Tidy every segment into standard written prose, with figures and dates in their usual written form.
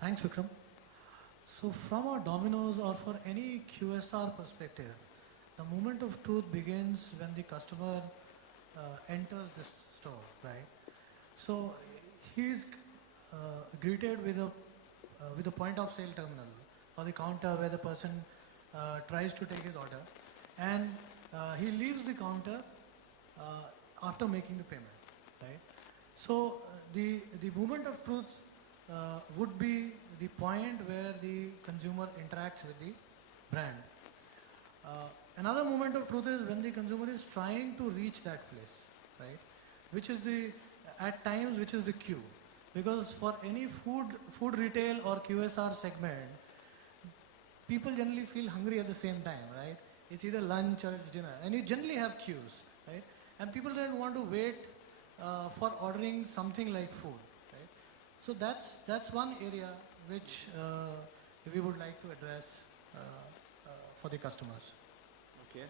Thanks, Vikram. So, from a Domino's or for any QSR perspective, the moment of truth begins when the customer enters the store, right? So, he's greeted with a point of sale terminal or the counter where the person tries to take his order, and he leaves the counter after making the payment, right? So the moment of truth would be the point where the consumer interacts with the brand. Another moment of truth is when the consumer is trying to reach that place, right? Which is the at times which is the queue, because for any food retail or QSR segment, people generally feel hungry at the same time, right? It's either lunch or it's dinner, and you generally have queues, right? And people don't want to wait for ordering something like food, right? So that's one area which we would like to address for the customers. Okay.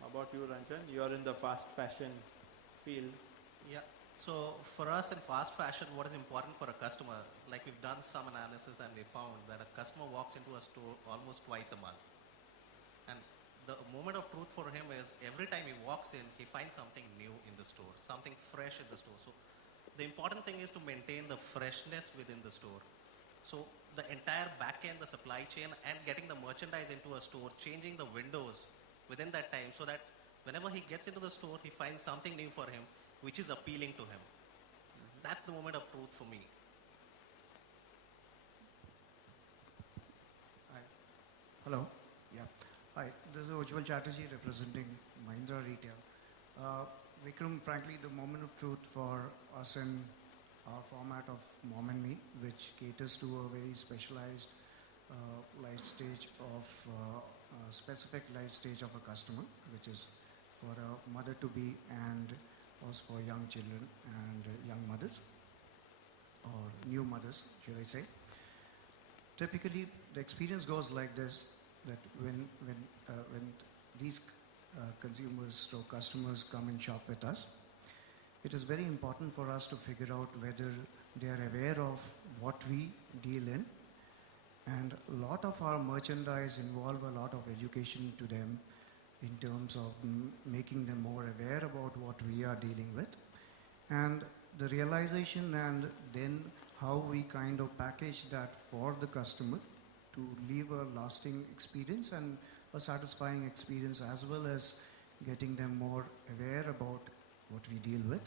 How about you, Ranjan? You are in the fast fashion field. Yeah. So for us in fast fashion, what is important for a customer, like we've done some analysis and we found that a customer walks into a store almost twice a month. And the moment of truth for him is every time he walks in, he finds something new in the store, something fresh in the store. So the important thing is to maintain the freshness within the store. So the entire back end, the supply chain, and getting the merchandise into a store, changing the windows within that time so that whenever he gets into the store, he finds something new for him, which is appealing to him. That's the moment of truth for me. Hi. Hello. Yeah. Hi. This is Ujjwal Chatterjee representing Mahindra Retail. Vikram, frankly, the moment of truth for us in our format of Mom and Me, which caters to a very specialized life stage of specific life stage of a customer, which is for a mother-to-be and also for young children and young mothers, or new mothers, should I say. Typically, the experience goes like this, that when these consumers or customers come and shop with us, it is very important for us to figure out whether they are aware of what we deal in. And a lot of our merchandise involve a lot of education to them in terms of making them more aware about what we are dealing with. And the realization and then how we kind of package that for the customer to leave a lasting experience and a satisfying experience, as well as getting them more aware about what we deal with,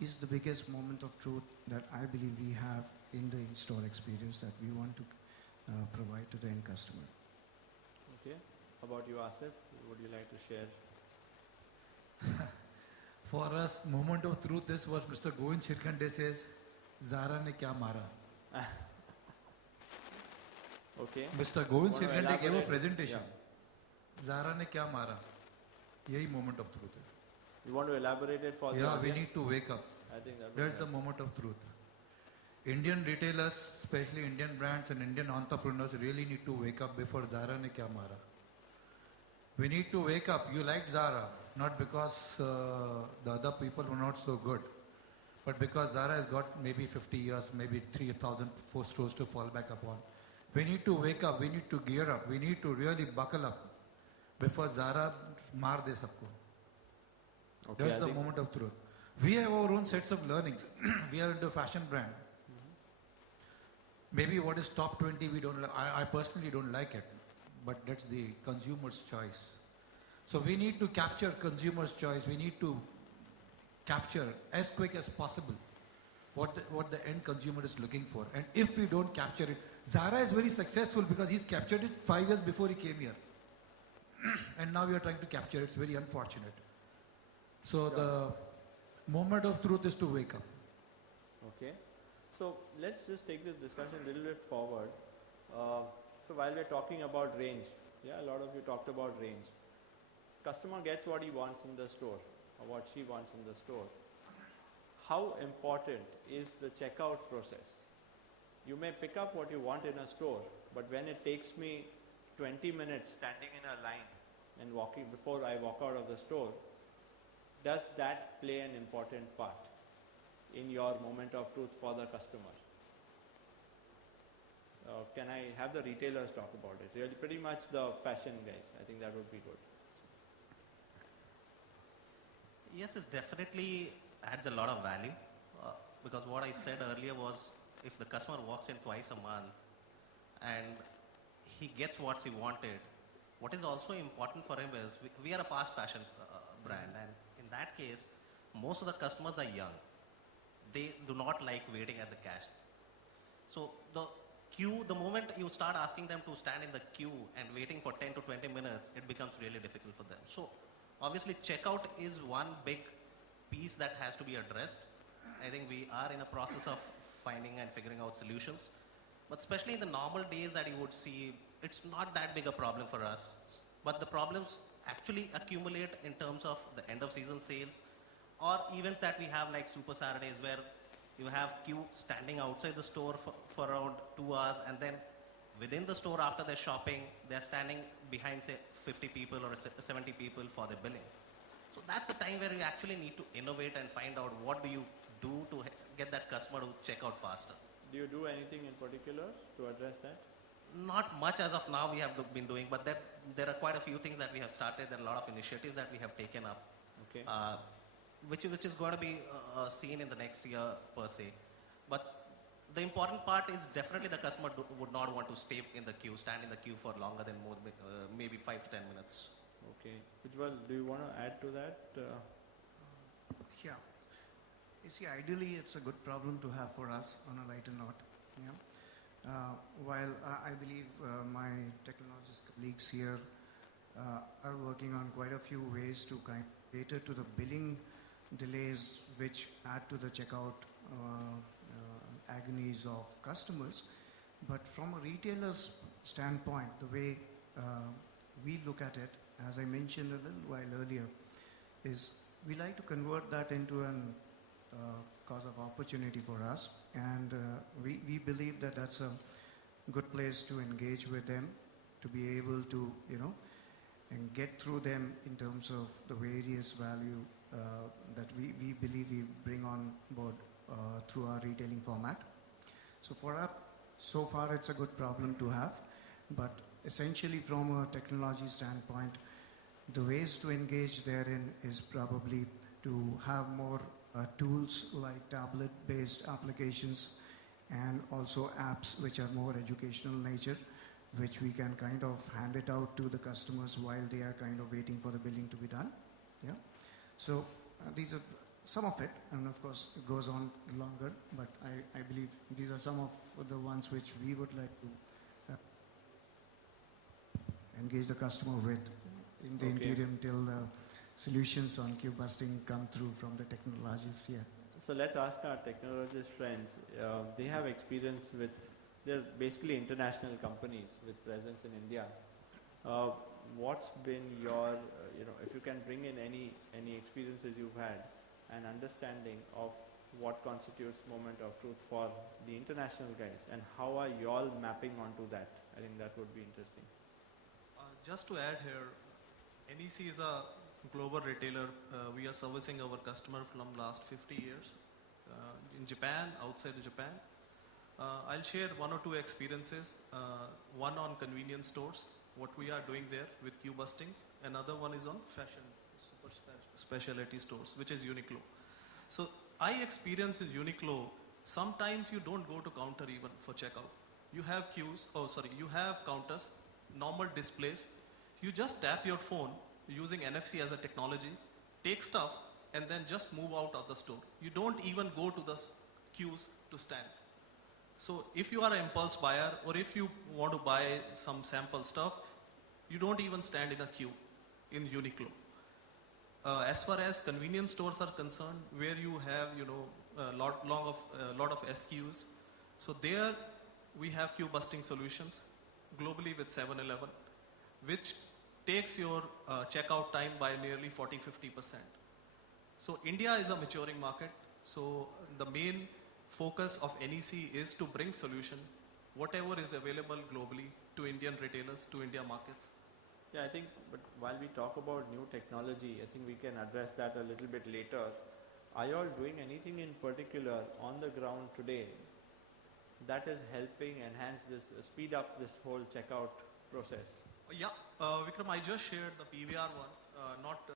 is the biggest moment of truth that I believe we have in the in-store experience that we want to provide to the end customer. Okay. How about you, Asif? Would you like to share? For us, moment of truth is what Mr. Govind Shirkhande says, Zara ne kya mara. Okay. Mr. Govind Want to Shirkhande gave a elaborate? presentation. Yeah. Zara ne kya mara. Yahi moment of truth hai. You want to elaborate it for the Yeah, we audience? need to wake up. I think that would That's the help. moment of truth. Indian retailers, especially Indian brands and Indian entrepreneurs, really need to wake up before Zara ne kya mara. We need to wake up. You liked Zara, not because the other people were not so good, but because Zara has got maybe 50 years, maybe 3,000 stores to fall back upon. We need to wake up. We need to gear up. We need to really buckle up before Zara maar de sabko. Okay, That's I the think- moment of truth. We have our own sets of learnings. We are into fashion brand. Maybe what is top 20 we don't. I personally don't like it, but that's the consumer's choice. So we need to capture consumer's choice. We need to capture as quick as possible what the end consumer is looking for. And if we don't capture it, Zara is very successful because he's captured it 5 years before he came here. And now we are trying to capture it. It's very unfortunate. So the moment of truth is to wake up. Okay. So let's just take this discussion a little bit forward. So while we're talking about range, yeah, a lot of you talked about range. Customer gets what he wants in the store or what she wants in the store. How important is the checkout process? You may pick up what you want in a store, but when it takes me 20 minutes standing in a line and walking before I walk out of the store, does that play an important part in your moment of truth for the customer? can I have the retailers talk about it? Really, pretty much the fashion guys. I think that would be good. Yes, it definitely adds a lot of value because what I said earlier was if the customer walks in twice a month and he gets what he wanted, what is also important for him is we are a fast fashion brand, and in that case, most of the customers are young. They do not like waiting at the cash. So the queue, the moment you start asking them to stand in the queue and waiting for 10 to 20 minutes, it becomes really difficult for them. So obviously checkout is one big piece that has to be addressed. I think we are in a process of finding and figuring out solutions. But especially in the normal days that you would see, it's not that big a problem for us. But the problems actually accumulate in terms of the end of season sales or events that we have like Super Saturdays where you have queue standing outside the store for around 2 hours, and then within the store after they're shopping, they're standing behind say 50 people or 70 people for their billing. So that's the time where you actually need to innovate and find out what do you do to get that customer to check out faster. Do you do anything in particular to address that? Not much as of now we have been doing, but there are quite a few things that we have started. There are a lot of initiatives that we have taken up, Okay. which is going to be seen in the next year per se. But the important part is definitely the customer would not want to stay in the queue, stand in the queue for longer than maybe 5 to 10 minutes. Okay. Ujjwal, do you want to add to that? Yeah. You see, ideally, it's a good problem to have for us on a lighter note. Yeah. While I believe my technologist colleagues here are working on quite a few ways to kind of cater to the billing delays which add to the checkout agonies of customers. But from a retailer's standpoint, the way we look at it, as I mentioned a little while earlier, is we like to convert that into an cause of opportunity for us, and we believe that that's a good place to engage with them, to be able to, and get through them in terms of the various value that we believe we bring on board through our retailing format. So for us, so far it's a good problem to have, but essentially from a technology standpoint, the ways to engage therein is probably to have more tools like tablet-based applications and also apps which are more educational nature, which we can kind of hand it out to the customers while they are kind of waiting for the billing to be done. Yeah. So these are some of it, and of course it goes on longer, but I believe these are some of the ones which we would like to engage the customer with in the Okay. interim till the solutions on queue busting come through from the technologists here. So let's ask our technologist friends. They have experience with, they're basically international companies with presence in India. What's been your, if you can bring in any experiences you've had and understanding of what constitutes moment of truth for the international guys, and how are you all mapping onto that? I think that would be interesting. Just to add here, NEC is a global retailer. We are servicing our customer from last 50 years in Japan, outside of Japan. I'll share one or two experiences. One on convenience stores, what we are doing there with queue bustings. Another one is on fashion, super specialty stores, which is Uniqlo. So I experienced in Uniqlo, sometimes you don't go to counter even for checkout. You have you have counters, normal displays. You just tap your phone using NFC as a technology, take stuff, and then just move out of the store. You don't even go to the queues to stand. So if you are an impulse buyer, or if you want to buy some sample stuff, you don't even stand in a queue in Uniqlo. As far as convenience stores are concerned, where you have a lot of SKUs, so there we have queue busting solutions globally with 7-Eleven, which takes your checkout time by nearly 40-50%. So India is a maturing market. So the main focus of NEC is to bring solution, whatever is available globally, to Indian retailers, to India markets. Yeah, I think, but while we talk about new technology, I think we can address that a little bit later. Are you all doing anything in particular on the ground today that is helping enhance this, speed up this whole checkout process? Yeah, Vikram, I just shared the PVR one, not